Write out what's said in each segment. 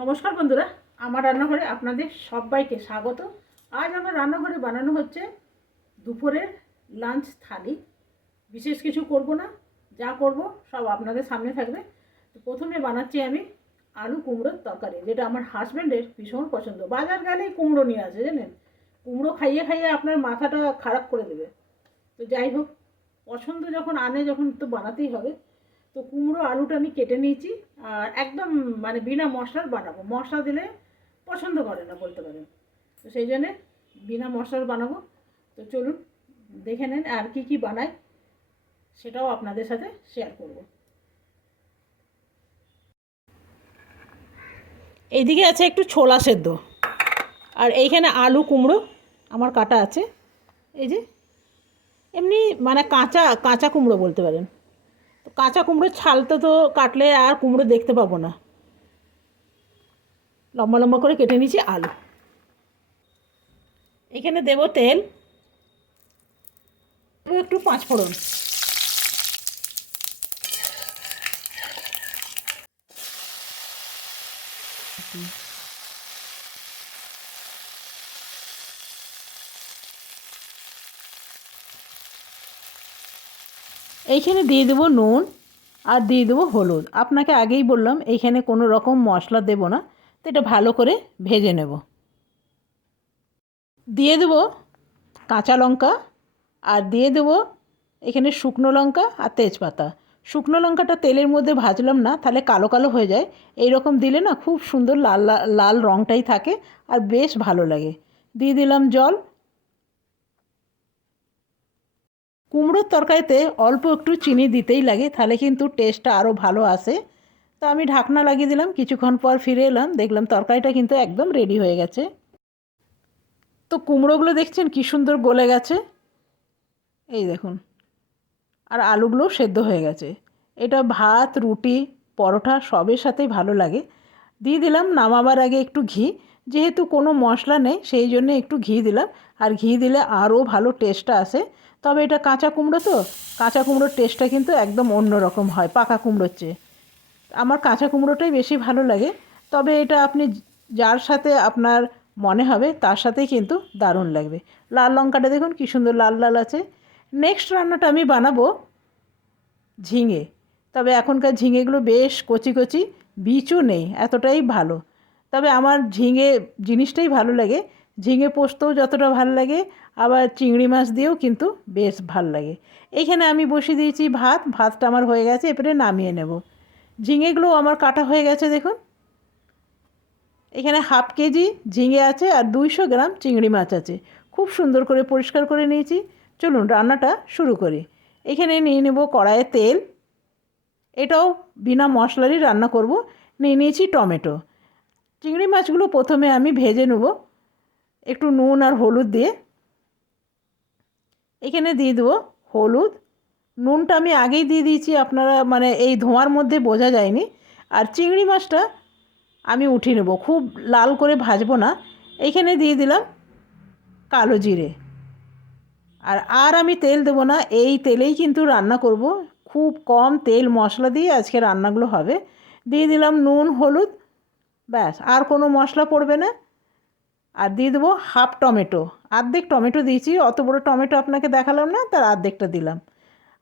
নমস্কার বন্ধুরা, আমার রান্নাঘরে আপনাদের সবাইকে স্বাগত। আজ আমার রান্নাঘরে বানানো হচ্ছে দুপুরের লাঞ্চ থালি। বিশেষ কিছু করব না, যা করব সব আপনাদের সামনে থাকবে। তো প্রথমে বানাচ্ছি আমি আলু কুমড়োর তরকারি, যেটা আমার হাজব্যান্ডের ভীষণ পছন্দ। বাজার গেলেই কুমড়ো নিয়ে আসে, জানেন? কুমড়ো খাইয়ে খাইয়ে আপনার মাথাটা খারাপ করে দেবে। তো যাই হোক, পছন্দ যখন আনে, যখন তো বানাতেই হবে। তো কুমড়ো আলুটা আমি কেটে নিয়েছি। আর একদম মানে বিনা মশলার বানাবো। মশলা দিলে পছন্দ করে না বলতে পারেন। তো সেই জন্যে বিনা মশলার বানাবো। তো চলুন, দেখে নেন আর কি কি বানাই। সেটাও আপনাদের সাথে শেয়ার করব। এইদিকে আছে একটু ছোলা সেদ্ধ। আর এইখানে আলু কুমড়ো আমার কাটা আছে। এই যে, এমনি মানে কাঁচা কাঁচা কুমড়ো বলতে পারেন। তো কাঁচা কুমড়োর ছালটা তো কাটলে আর কুমড়ো দেখতে পাবো না। লম্বা লম্বা করে কেটে নিয়েছি আলু। এখানে দেব তেল। একটু পাঁচ ফোড়ন। এইখানে দিয়ে দেবো নুন আর দিয়ে দেবো হলুদ। আপনাকে আগেই বললাম, এইখানে কোনো রকম মশলা দেবো না। তো এটা ভালো করে ভেজে নেব। দিয়ে দেবো কাঁচা লঙ্কা আর দিয়ে দেবো এখানে শুকনো লঙ্কা আর তেজপাতা। শুকনো লঙ্কাটা তেলের মধ্যে ভাজলাম না, তাহলে কালো কালো হয়ে যায়। এই রকম দিলে না খুব সুন্দর লাল লাল- রঙটাই থাকে আর বেশ ভালো লাগে। দিয়ে দিলাম জল। কুমড়োর তরকারিতে অল্প একটু চিনি দিতেই লাগে, তাহলে কিন্তু টেস্টটা আরও ভালো আসে। তো আমি ঢাকনা লাগিয়ে দিলাম, কিছুক্ষণ পর ফিরে এলাম, দেখলাম তরকারিটা কিন্তু একদম রেডি হয়ে গেছে। তো কুমড়োগুলো দেখছেন কী সুন্দর গলে গেছে? এই দেখুন। আর আলুগুলো সেদ্ধ হয়ে গেছে। এটা ভাত, রুটি, পরোটা সবের সাথেই ভালো লাগে। দিয়ে দিলাম নামাবার আগে একটু ঘি, যেহেতু কোনো মশলা নেই, সেই জন্য একটু ঘি দিলাম। আর ঘি দিলে আরও ভালো টেস্টটা আসে। তবে এটা কাঁচা কুমড়ো তো। কাঁচা কুমড়োর টেস্টটা কিন্তু একদম অন্য রকম হয়, পাকা কুমড়োর চেয়ে। আমার কাঁচা কুমড়োটাই বেশি ভালো লাগে, তবে এটা আপনি যার সাথে আপনার মনে হবে, তার সাথেই কিন্তু দারুণ লাগবে। লাল লঙ্কাটা দেখুন কী সুন্দর লাল লাল আছে। নেক্সট রান্নাটা আমি বানাবো ঝিঙে। তবে এখনকার ঝিঙেগুলো বেশ কচি কচি বীজও নেই, এতটাই ভালো। তবে আমার ঝিঙে জিনিসটাই ভালো লাগে ঝিঙে পোস্তও যতটা ভালো লাগে, আবার চিংড়ি মাছ দিয়েও কিন্তু বেশ ভালো লাগে। এইখানে আমি বসিয়ে দিয়েছি ভাত, ভাতটা আমার হয়ে গেছে, এবারে নামিয়ে নেব। ঝিঙেগুলো আমার কাটা হয়ে গেছে, দেখুন। এখানে হাফ কেজি ঝিঙে আছে আর দুইশো গ্রাম চিংড়ি মাছ আছে। খুব সুন্দর করে পরিষ্কার করে নিয়েছি। চলুন রান্নাটা শুরু করি। এখানে নিয়ে নেব কড়াইয়ে তেল। এটাও বিনা মশলারই রান্না করব। নিয়ে নিয়েছি টমেটো। চিংড়ি মাছগুলো প্রথমে আমি ভেজে নেব। একটু নুন আর হলুদ দিয়ে এখানে দিয়ে দেবো হলুদ। নুনটা আমি আগেই দিয়ে দিয়েছি, আপনারা মানে এই ধোঁয়ার মধ্যে বোঝা যায়নি। আর চিংড়ি মাছটা আমি উঠিয়ে নেব, খুব লাল করে ভাজবো না। এইখানে দিয়ে দিলাম কালো জিরে। আর আর আমি তেল দেবো না, এই তেলেই কিন্তু রান্না করব। খুব কম তেল মশলা দিয়ে আজকে রান্নাগুলো হবে। দিয়ে দিলাম নুন, হলুদ, ব্যাস, আর কোনো মশলা পড়বে না। আর দিয়ে দেবো হাফ টমেটো। আর্ধেক টমেটো দিয়েছি, অত বড় টমেটো আপনাকে দেখালাম না, তার আর্ধেকটা দিলাম।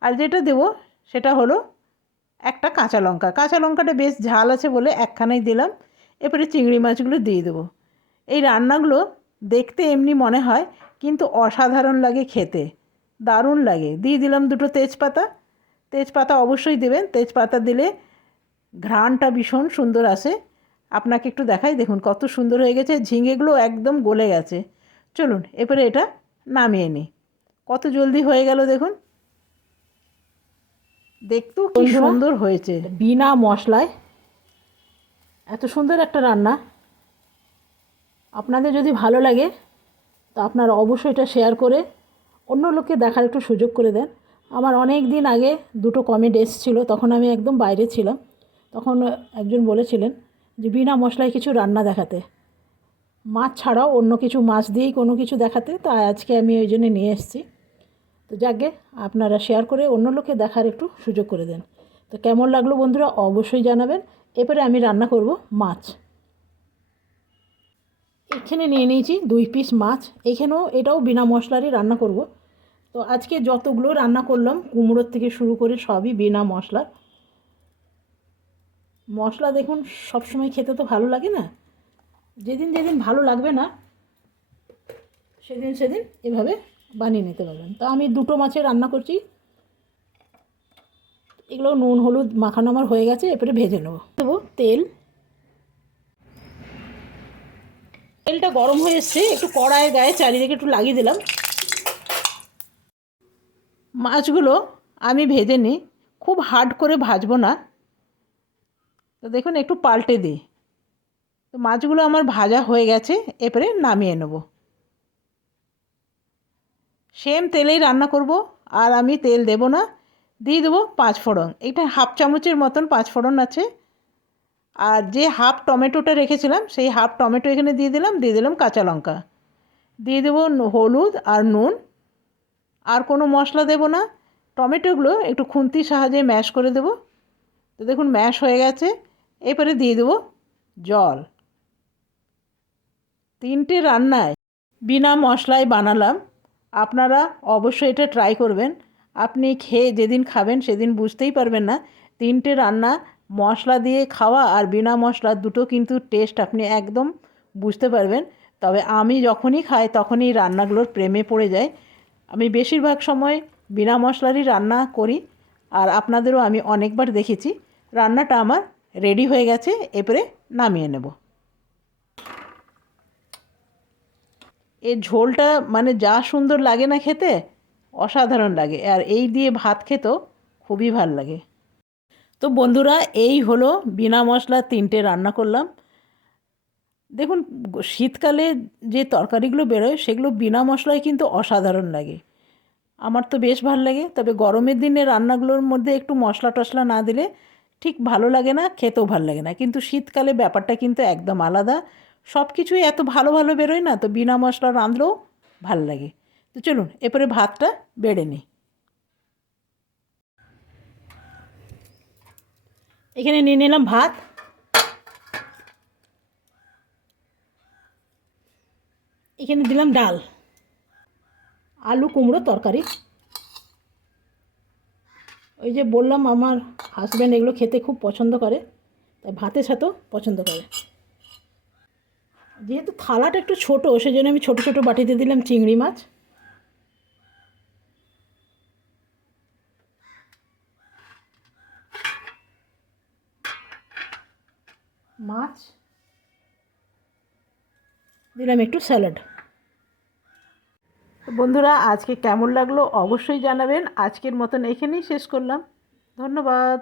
আর যেটা দেবো, সেটা হলো একটা কাঁচা লঙ্কা। কাঁচা লঙ্কাটা বেশ ঝাল আছে বলে একখানাই দিলাম। এরপরে চিংড়ি মাছগুলো দিয়ে দেবো। এই রান্নাগুলো দেখতে এমনি মনে হয়, কিন্তু অসাধারণ লাগে খেতে। দারুণ লাগে। দিয়ে দিলাম দুটো তেজপাতা। তেজপাতা অবশ্যই দেবেন। তেজপাতা দিলে ঘ্রাণটা ভীষণ সুন্দর আসে। আপনাকে একটু দেখাই দেখুন কত সুন্দর হয়ে গেছে ঝিঙেগুলো একদম গলে গেছে। চলুন এরপরে এটা নামিয়ে নিই। কত জলদি হয়ে গেল দেখুন। দেখতেও কি সুন্দর হয়েছে। বিনা মশলায় এত সুন্দর একটা রান্না। আপনাদের যদি ভালো লাগে তো আপনারা অবশ্যই এটা শেয়ার করে অন্য লোককে দেখার একটু সুযোগ করে দেন। আমার অনেক দিন আগে দুটো কমেন্ট এসেছিল তখন আমি একদম বাইরে ছিলাম। তখন একজন বলেছিলেন যে বিনা মশলায় কিছু রান্না দেখাতে। মাছ ছাড়াও অন্য কিছু মাছ দিয়েই কোনো কিছু দেখাতে তো আজকে আমি ওই জন্য নিয়ে এসেছি। তো যাকে আপনারা শেয়ার করে অন্য লোকে দেখার একটু সুযোগ করে দেন। তো কেমন লাগল বন্ধুরা অবশ্যই জানাবেন। এরপরে আমি রান্না করব মাছ। এখানে নিয়ে নিয়েছি দুই পিস মাছ। এখানেও এটাও বিনা মশলারই রান্না করব। তো আজকে যতগুলো রান্না করলাম, কুমড়োর থেকে শুরু করে সবই বিনা মশলার। মশলা দেখুন সবসময় খেতে তো ভালো লাগে না। যেদিন যেদিন ভালো লাগবে না, সেদিন সেদিন এভাবে বানিয়ে নিতে পারবেন। তা আমি দুটো মাছের রান্না করছি। এগুলো নুন, হলুদ মাখানো আমার হয়ে গেছে, এরপরে ভেজে নেব। দেবো তেল। তেলটা গরম হয়ে এসছে, একটু কড়াইয়ের গায়ে চারিদিকে একটু লাগিয়ে দিলাম। মাছগুলো আমি ভেজে নিই। খুব হার্ড করে ভাজবো না। তো দেখুন, একটু পাল্টে দিই। তো মাছগুলো আমার ভাজা হয়ে গেছে এরপরে নামিয়ে নেব। সেম তেলেই রান্না করব, আর আমি তেল দেব না, দিয়ে দেবো পাঁচ ফোড়ন। এটা হাফ চামচের মতন পাঁচ ফোড়ন আছে। আর যে হাফ টমেটোটা রেখেছিলাম, সেই হাফ টমেটো এখানে দিয়ে দিলাম দিয়ে দিলাম কাঁচা লঙ্কা। দিয়ে দেবো হলুদ আর নুন। আর কোনো মশলা দেবো না। টমেটোগুলো একটু খুন্তির সাহায্যে ম্যাশ করে দেবো। তো দেখুন, ম্যাশ হয়ে গেছে। এরপরে দিয়ে দেবো জল। তিনটে রান্নায় বিনা মশলায় বানালাম। আপনারা অবশ্যই এটা ট্রাই করবেন। আপনি খেয়ে যেদিন খাবেন সেদিন বুঝতেই পারবেন না। তিনটে রান্না মশলা দিয়ে খাওয়া আর বিনা মশলা দুটো কিন্তু টেস্ট আপনি একদম বুঝতে পারবেন। তবে আমি যখনই খাই তখনই রান্নাগুলোর প্রেমে পড়ে যাই। আমি বেশিরভাগ সময় বিনা মশলারই রান্না করি। আর আপনাদেরও আমি অনেকবার দেখেছি। রান্নাটা আমার রেডি হয়ে গেছে এরপরে নামিয়ে নেব। এর ঝোলটা মানে যা সুন্দর লাগে না খেতে, অসাধারণ লাগে। আর এই দিয়ে ভাত খেতেও খুবই ভালো লাগে। তো বন্ধুরা, এই হলো বিনা মশলা তিনটে রান্না করলাম। দেখুন, শীতকালে যে তরকারিগুলো বেরোয়, সেগুলো বিনা মশলায় কিন্তু অসাধারণ লাগে। আমার তো বেশ ভালো লাগে, তবে গরমের দিনে রান্নাগুলোর মধ্যে একটু মশলা টশলা না দিলে ঠিক ভালো লাগে না, খেতেও ভালো লাগে না। কিন্তু শীতকালে ব্যাপারটা কিন্তু একদম আলাদা। সব কিছুই এত ভালো ভালো বেরোয় না, তো বিনা মশলা রাঁধলেও ভালো লাগে। তো চলুন, এরপরে ভাতটা বেড়ে নিই। এখানে নিয়ে নিলাম ভাত। এখানে দিলাম ডাল। আলু কুমড়ো তরকারি। ওই যে বললাম আমার হাজব্যান্ড এগুলো খেতে খুব পছন্দ করে, তাই ভাতের সাথেও পছন্দ করে। যেহেতু থালাটা একটু ছোটো সেই জন্য আমি ছোটো ছোটো বাটিতে দিলাম চিংড়ি মাছ। মাছ। দিলাম একটু স্যালাড। বন্ধুরা আজকে কেমন লাগল অবশ্যই জানাবেন। আজকের মতন এখানেই শেষ করলাম। ধন্যবাদ।